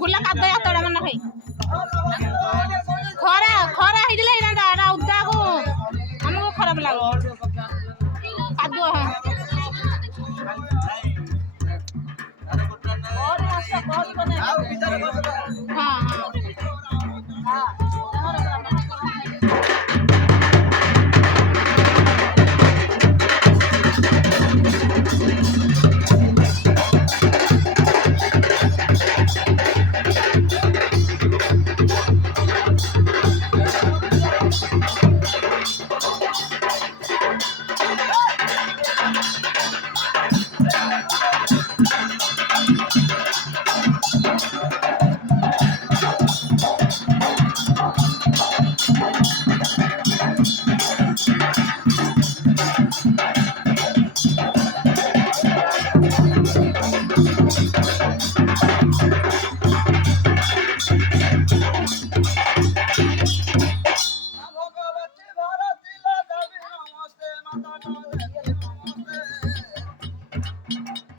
गुला काद तोड़ा मन खाई खरा खरा हिजले ना उदा को हमको खराब लागो कादो हां हां